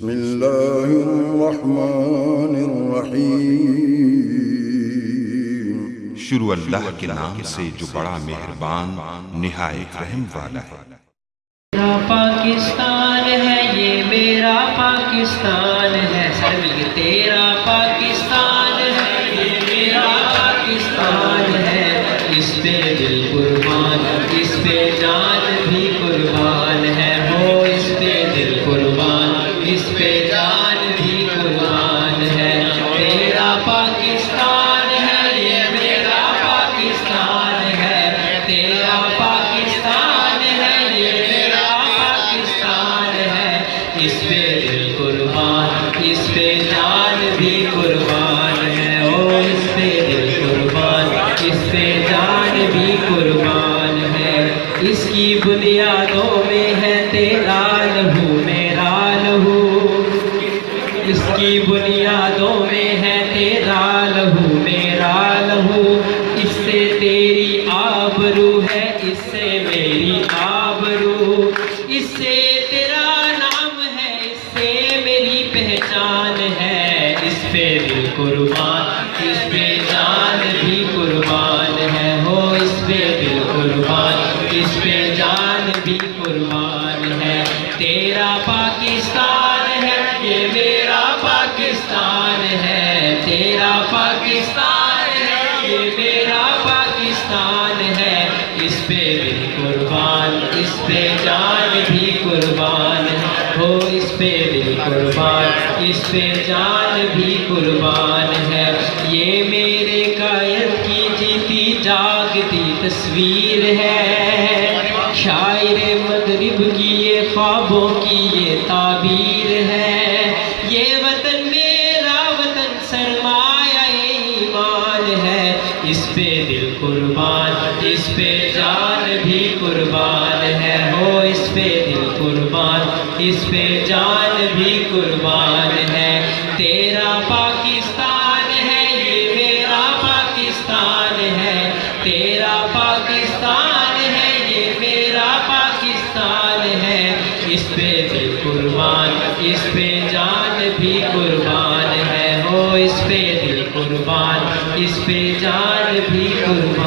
بسم اللہ الرحمن الرحیم۔ شروع اللہ کے نام سے جو بڑا مہربان نہایت رحم والا ہے۔ میرا پاکستان ہے، یہ میرا پاکستان ہے، سب یہ تیرا پاکستان ہے، یہ میرا پاکستان ہے، اس پہ دل قربان، اس پہ جان بھی قربان ہے، ہو اس پہ دل قربان، اس پہ جان بھی قربان ہے، تیرا پاکستان ہے، یہ میرا پاکستان ہے، تیرا پاکستان ہے، یہ میرا پاکستان ہے، اس پہ دل قربان، اس پہ جان بھی قربان ہے، او اس پہ دل قربان، اس پہ جان بھی قربان ہے، اس کی بنیادوں میں ہے تیرا لہو میرا لہو، اس کی بنیادوں میں ہے تیرا لہو میرا لہو، اس سے تیری آبرو ہے، اس سے میری آبرو، اس سے تیرا نام ہے، اس سے میری پہچان ہے، اس پہ دل قربان، اس پہ جان بھی قربان ہے، ہو اس پہ دل قربان، اس پہ جان بھی قربان ہے، تیرا پاکستان ہے، یہ میرا پاکستان ہے، تیرا پاکستان ہے، یہ میرا پاکستان ہے، اس پہ دل قربان، اس پہ جان بھی قربان ہے، ہو اس پہ دل قربان، اس پہ جان بھی قربان ہے، یہ میرے قائد کی جیتی جاگتی تصویر ہے، شاعر مغرب کی یہ خوابوں کی یہ تعبیر ہے، یہ وطن میرا وطن سرمایہ ایمان ہے، اس پہ دل قربان، اس پہ جان بھی قربان ہے، ہو اس پہ دل قربان، اس پہ جان بھی قربان ہے، تیرا پاکستان ہے، یہ میرا پاکستان ہے، تیرا پاکستان ہے، یہ میرا پاکستان ہے، اس پہ دل قربان، اس پہ جان بھی قربان ہے، ہو اس پہ دل قربان، اس پہ جان بھی قربان